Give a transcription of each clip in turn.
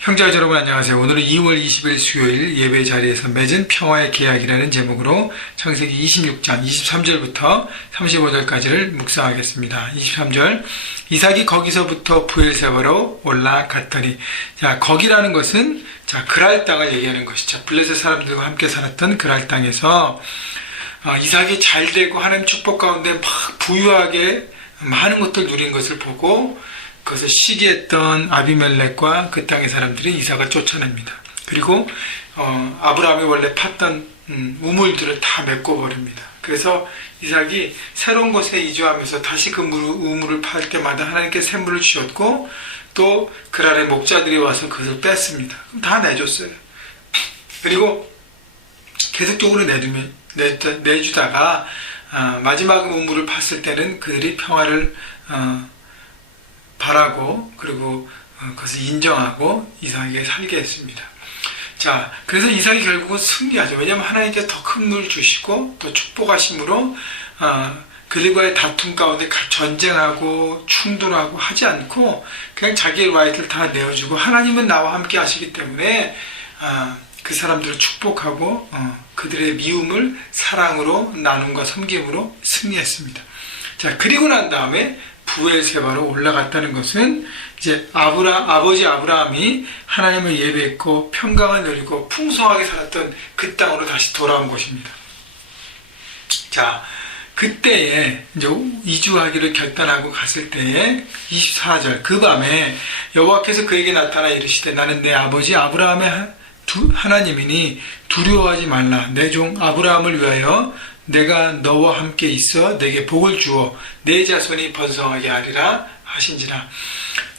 형제자 여러분 안녕하세요. 오늘은 2월 20일 수요일 예배 자리에서 맺은 평화의 계약이라는 제목으로 창세기 26장 23절부터 35절까지를 묵상하겠습니다. 23절 이삭이 거기서부터 브엘세바로 올라갔더니 자 거기라는 것은 그랄 땅을 얘기하는 것이죠. 블레셋 사람들과 함께 살았던 그랄 땅에서 이삭이 잘되고 하나님 축복 가운데 막 부유하게 많은 것들 누린 것을 보고 그것을 시기했던 아비멜렉과 그 땅의 사람들이 이삭을 쫓아냅니다. 그리고 아브라함이 원래 팠던 우물들을 다 메꿔버립니다. 그래서 이삭이 새로운 곳에 이주하면서 다시 그 우물을 팔 때마다 하나님께 샘물을 주셨고 또 그랄의 목자들이 와서 그것을 뺐습니다. 그럼 다 내줬어요. 그리고 계속적으로 내주다가 마지막 우물을 팠을 때는 그들이 평화를 바라고 그리고 그것을 인정하고 이삭에게 살게 했습니다. 자, 그래서 이삭이 결국은 승리하죠. 왜냐하면 하나님께 더 큰 물 주시고 또 축복하심으로 그들과의 다툼 가운데 전쟁하고 충돌하고 하지 않고 그냥 자기의 라이트를 다 내어주고 하나님은 나와 함께 하시기 때문에 그 사람들을 축복하고 그들의 미움을 사랑으로 나눔과 섬김으로 승리했습니다. 자, 그리고 난 다음에 브엘세바로 올라갔다는 것은 이제 아버지 아브라함이 하나님을 예배했고 평강을 누리고 풍성하게 살았던 그 땅으로 다시 돌아온 것입니다. 자, 그때에 이제 이주하기를 결단하고 갔을 때에 24절 그 밤에 여호와께서 그에게 나타나 이르시되 나는 내 아버지 아브라함의 하나님이니 두려워하지 말라. 내 종 아브라함을 위하여 내가 너와 함께 있어 내게 복을 주어 내 자손이 번성하게 하리라 하신지라.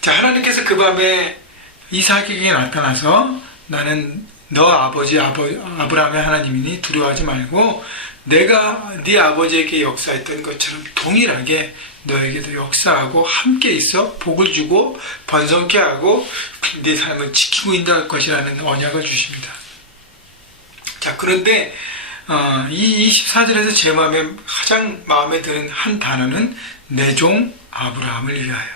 자, 하나님께서 그 밤에 이삭에게 나타나서 나는 너 아버지 아브라함의 하나님이니 두려워하지 말고 내가 네 아버지에게 역사했던 것처럼 동일하게 너에게도 역사하고 함께 있어 복을 주고 번성케 하고 네 삶을 지키고 인도할 것이라는 언약을 주십니다. 자, 그런데 이 24절에서 제 가장 마음에 드는 한 단어는 내 종 아브라함을 위하여.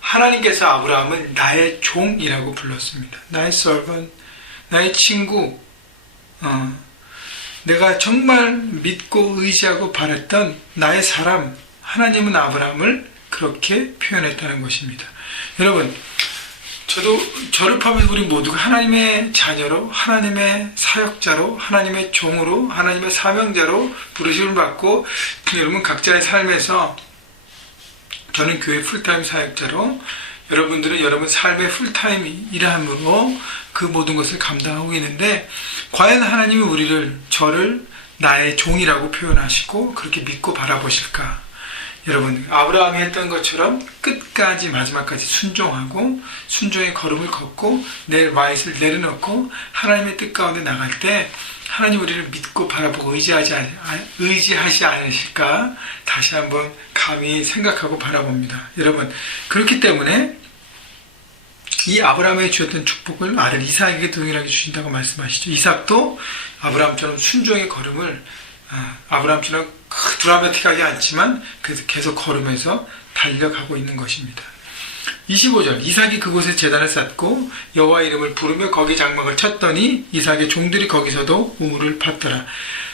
하나님께서 아브라함은 나의 종이라고 불렀습니다. 나의 servant, 나의 친구, 내가 정말 믿고 의지하고 바랬던 나의 사람, 하나님은 아브라함을 그렇게 표현했다는 것입니다. 여러분, 저를 포함해서 우리 모두가 하나님의 자녀로, 하나님의 사역자로, 하나님의 종으로, 하나님의 사명자로 부르심을 받고 여러분 각자의 삶에서 저는 교회 풀타임 사역자로 여러분들은 여러분 삶의 풀타임 일함으로 그 모든 것을 감당하고 있는데 과연 하나님이 저를 나의 종이라고 표현하시고 그렇게 믿고 바라보실까? 여러분, 아브라함이 했던 것처럼 끝까지 마지막까지 순종하고 순종의 걸음을 걷고 내 라이트를 내려놓고 하나님의 뜻 가운데 나갈 때 하나님 우리를 믿고 바라보고 의지하시 않으실까? 다시 한번 감히 생각하고 바라봅니다. 여러분, 그렇기 때문에 이 아브라함에게 주셨던 축복을 아들 이삭에게 동일하게 주신다고 말씀하시죠. 이삭도 아브라함처럼 순종의 걸음을 아브라함처럼 드라마틱하지 않지만 계속 걸으면서 달려가고 있는 것입니다. 25절 이삭이 그곳에 제단을 쌓고 여호와 이름을 부르며 거기 장막을 쳤더니 이삭의 종들이 거기서도 우물을 팠더라.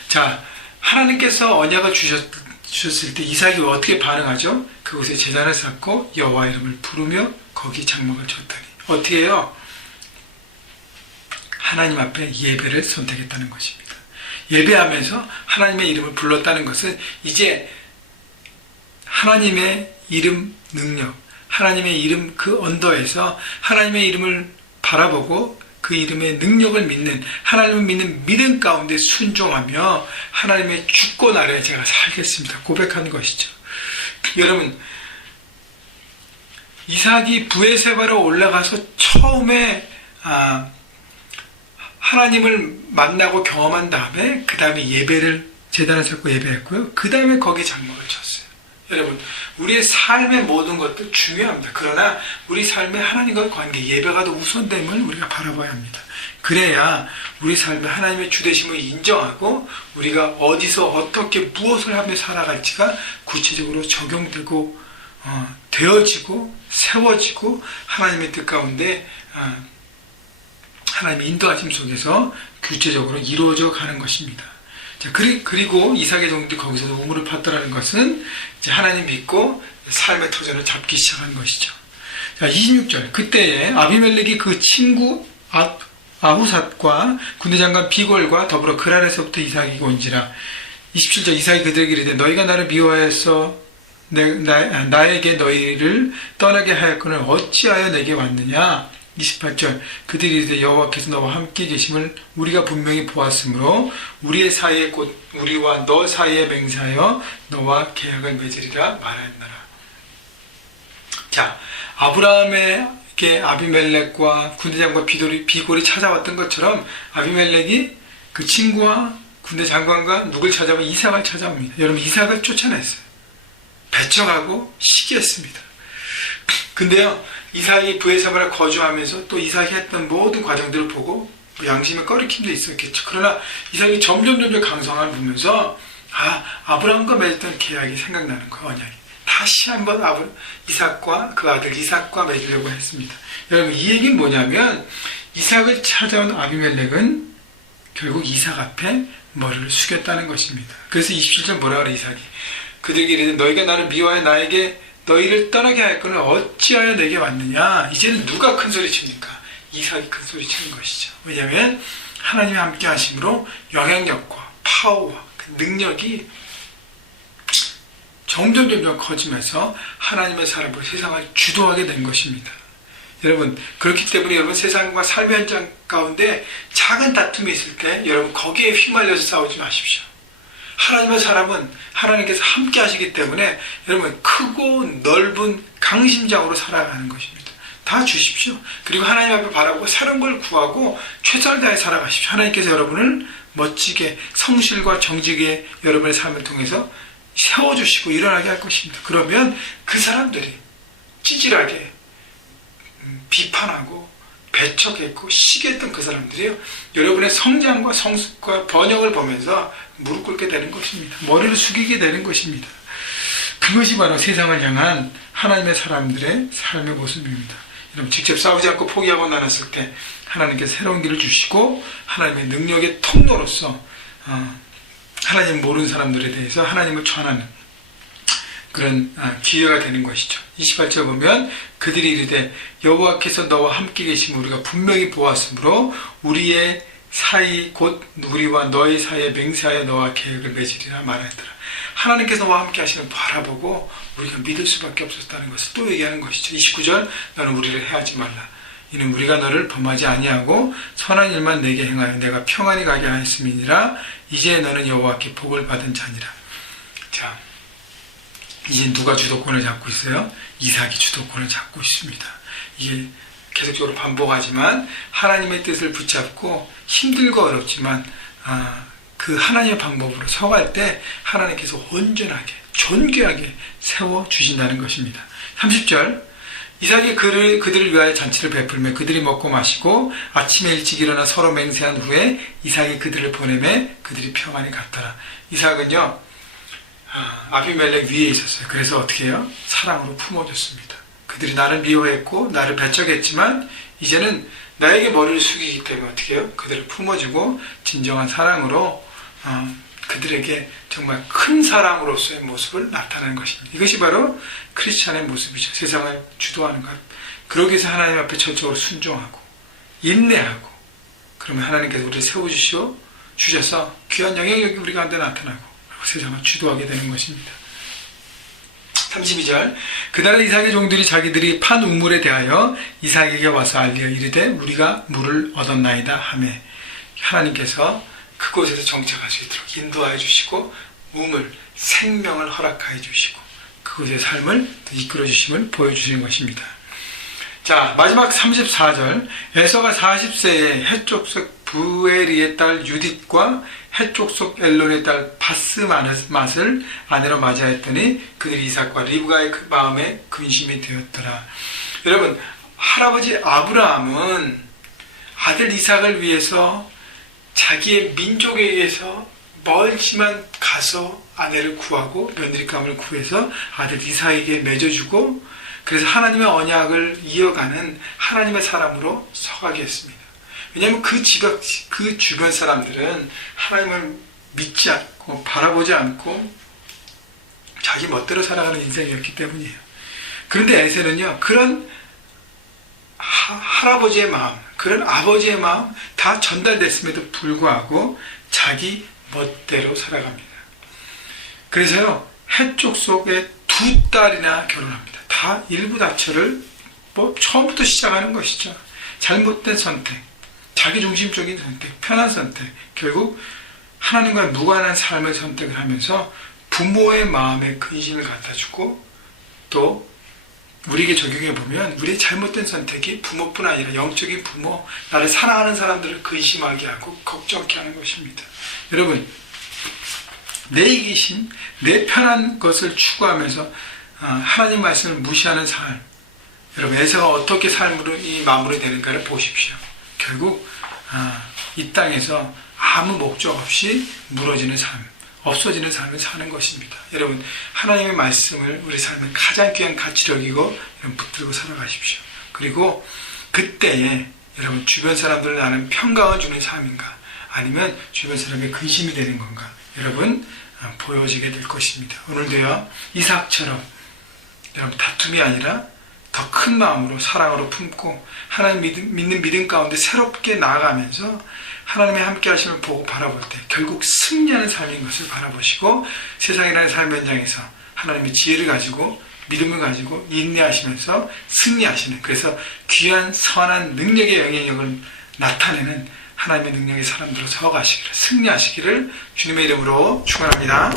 자, 하나님께서 언약을 주셨을 때 이삭이 어떻게 반응하죠? 그곳에 제단을 쌓고 여호와 이름을 부르며 거기 장막을 쳤더니 어떻게 해요? 하나님 앞에 예배를 선택했다는 것입니다. 예배하면서 하나님의 이름을 불렀다는 것은 이제 하나님의 이름 능력, 하나님의 이름 그 언더에서 하나님의 이름을 바라보고 그 이름의 능력을 믿는, 하나님을 믿는 믿음 가운데 순종하며 하나님의 주권 아래에 제가 살겠습니다. 고백하는 것이죠. 여러분, 이삭이 브엘세바로 올라가서 처음에 하나님을 만나고 경험한 다음에 그 다음에 제단을 쌓고 예배했고요. 그 다음에 거기에 장막을 쳤어요. 여러분, 우리의 삶의 모든 것도 중요합니다. 그러나 우리 삶의 하나님과의 관계, 예배가 더 우선됨을 우리가 바라봐야 합니다. 그래야 우리 삶에 하나님의 주되심을 인정하고 우리가 어디서 어떻게 무엇을 하며 살아갈지가 구체적으로 적용되고 되어지고 세워지고 하나님의 뜻 가운데 하나님의 인도하심 속에서 구체적으로 이루어져 가는 것입니다. 자, 그리고 이삭의 종들이 거기서 우물을 팠더라는 것은 이제 하나님 믿고 삶의 터전을 잡기 시작한 것이죠. 자, 26절. 그때에 아비멜렉이 그 친구 아후삿과 군대장관 비골과 더불어 그랄에서부터 이삭이 온지라. 27절. 이삭이 그들에게 이르되 너희가 나를 미워하여서 나에게 너희를 떠나게 하였거늘 어찌하여 내게 왔느냐. 28절. 그들이 이르되 여호와께서 너와 함께 계심을 우리가 분명히 보았으므로 우리의 사이에 곧 우리와 너 사이에 맹세하여 너와 계약을 맺으리라 말하였노라. 자, 아브라함에게 아비멜렉과 군대장관 비골이 찾아왔던 것처럼 아비멜렉이 그 친구와 군대장관과 누굴 찾아오면 이삭을 찾아옵니다. 여러분, 이삭을 쫓아냈어요. 배척하고 시기했습니다. 근데요, 이삭이 브에사바를 거주하면서 또 이삭이 했던 모든 과정들을 보고 양심의 꺼리낌도 있었겠죠. 그러나 이삭이 점점 강성함을 보면서 아브라함과 맺었던 계약이 생각나는 거예요. 언약이. 다시 한번 이삭과 그 아들 이삭과 맺으려고 했습니다. 여러분, 이 얘기는 뭐냐면 이삭을 찾아온 아비멜렉은 결국 이삭 앞에 머리를 숙였다는 것입니다. 그래서 27절 뭐라 그래 이삭이. 그들에게 이르되 너희가 나를 미워하여 나에게 너희를 떠나게 하였거늘 어찌하여 내게 왔느냐. 이제는 누가 큰 소리 칩니까? 이삭이 큰 소리 치는 것이죠. 왜냐하면 하나님이 함께 하심으로 영향력과 파워와 그 능력이 점점 커지면서 하나님의 사람으로 세상을 주도하게 된 것입니다. 여러분, 그렇기 때문에 여러분 세상과 삶의 현장 가운데 작은 다툼이 있을 때 여러분 거기에 휘말려서 싸우지 마십시오. 하나님의 사람은 하나님께서 함께 하시기 때문에 여러분 크고 넓은 강심장으로 살아가는 것입니다. 다 주십시오. 그리고 하나님 앞에 바라보고 새로운 걸 구하고 최선을 다해 살아가십시오. 하나님께서 여러분을 멋지게 성실과 정직에 여러분의 삶을 통해서 세워주시고 일어나게 할 것입니다. 그러면 그 사람들이 찌질하게 비판하고 배척했고 시기했던 그 사람들이요, 여러분의 성장과 성숙과 번영을 보면서 무릎 꿇게 되는 것입니다. 머리를 숙이게 되는 것입니다. 그것이 바로 세상을 향한 하나님의 사람들의 삶의 모습입니다. 여러분, 직접 싸우지 않고 포기하고 나눴을 때 하나님께서 새로운 길을 주시고 하나님의 능력의 통로로서 하나님 모르는 사람들에 대해서 하나님을 전하는 그런 기회가 되는 것이죠. 28절 보면 그들이 이르되 여호와께서 너와 함께 계심을 우리가 분명히 보았으므로 우리의 사이 곧 우리와 너의 사이에 맹세하여 너와 계획을 맺으리라 말하였더라. 하나님께서 너와 함께 하시는 바라보고 우리가 믿을 수밖에 없었다는 것을 또 얘기하는 것이죠. 29절 너는 우리를 해하지 말라. 이는 우리가 너를 범하지 아니하고 선한 일만 내게 행하여 내가 평안히 가게 하였음이니라. 이제 너는 여호와께 복을 받은 자니라. 자, 이제 누가 주도권을 잡고 있어요? 이삭이 주도권을 잡고 있습니다. 이게 계속적으로 반복하지만 하나님의 뜻을 붙잡고 힘들고 어렵지만 그 하나님의 방법으로 서갈 때 하나님께서 온전하게 존귀하게 세워주신다는 것입니다. 30절 이삭이 그들을 위하여 잔치를 베풀며 그들이 먹고 마시고 아침에 일찍 일어나 서로 맹세한 후에 이삭이 그들을 보내매 그들이 평안히 갔더라. 이삭은요 아비멜렉 위에 있었어요. 그래서 어떻게 해요? 사랑으로 품어줬습니다. 그들이 나를 미워했고 나를 배척했지만 이제는 나에게 머리를 숙이기 때문에 어떻게 해요? 그들을 품어주고 진정한 사랑으로 그들에게 정말 큰 사랑으로서의 모습을 나타내는 것입니다. 이것이 바로 크리스찬의 모습이죠. 세상을 주도하는 것. 그러기 위해서 하나님 앞에 전적으로 순종하고 인내하고 그러면 하나님께서 우리를 세워주셔서 귀한 영향력이 우리 가운데 나타나고 세상을 주도하게 되는 것입니다. 32절 그날 이삭의 종들이 자기들이 판 우물에 대하여 이삭에게 와서 알리어 이르되 우리가 물을 얻었나이다 하매 하나님께서 그곳에서 정착할 수 있도록 인도하여 주시고 우물, 생명을 허락하여 주시고 그곳의 삶을 이끌어 주심을 보여주시는 것입니다. 자, 마지막 34절 에서가 40세에 해족속 부에리의 딸 유딧과 해족속 엘론의 딸 바스맛을 아내로 맞이하였더니 그들이 이삭과 리브가의 그 마음에 근심이 되었더라. 여러분, 할아버지 아브라함은 아들 이삭을 위해서 자기의 민족에 의해서 멀지만 가서 아내를 구하고 며느리감을 구해서 아들 이삭에게 맺어주고, 그래서 하나님의 언약을 이어가는 하나님의 사람으로 서가게 했습니다. 왜냐하면 그 주변 사람들은 하나님을 믿지 않고 바라보지 않고 자기 멋대로 살아가는 인생이었기 때문이에요. 그런데 에셀은요, 그런 할아버지의 마음, 그런 아버지의 마음 다 전달됐음에도 불구하고 자기 멋대로 살아갑니다. 그래서요, 해쪽 속에 2딸이나 결혼합니다. 다 일부다처를 처음부터 시작하는 것이죠. 잘못된 선택, 자기중심적인 선택, 편한 선택, 결국 하나님과 무관한 삶을 선택을 하면서 부모의 마음에 근심을 갖다주고, 또 우리에게 적용해 보면 우리의 잘못된 선택이 부모뿐 아니라 영적인 부모, 나를 사랑하는 사람들을 근심하게 하고 걱정케 하는 것입니다. 여러분, 내 이기심, 내 편한 것을 추구하면서 하나님 말씀을 무시하는 삶, 여러분 에서가 어떻게 이 마무리되는가를 보십시오. 결국 이 땅에서 아무 목적 없이 무너지는 삶, 없어지는 삶을 사는 것입니다. 여러분, 하나님의 말씀을 우리 삶의 가장 귀한 가치로 여기고 붙들고 살아가십시오. 그리고 그때에 여러분, 주변 사람들을 나는 평강을 주는 삶인가, 아니면 주변 사람의 근심이 되는 건가, 여러분 보여지게 될 것입니다. 오늘도요, 이삭처럼 여러분 다툼이 아니라 더 큰 마음으로 사랑으로 품고 하나님 믿는 믿음 가운데 새롭게 나아가면서 하나님의 함께 하심을 보고 바라볼 때 결국 승리하는 삶인 것을 바라보시고, 세상이라는 삶 현장에서 하나님의 지혜를 가지고 믿음을 가지고 인내하시면서 승리하시는, 그래서 귀한 선한 능력의 영향력을 나타내는 하나님의 능력의 사람들로 서가시기를, 승리하시기를 주님의 이름으로 축원합니다.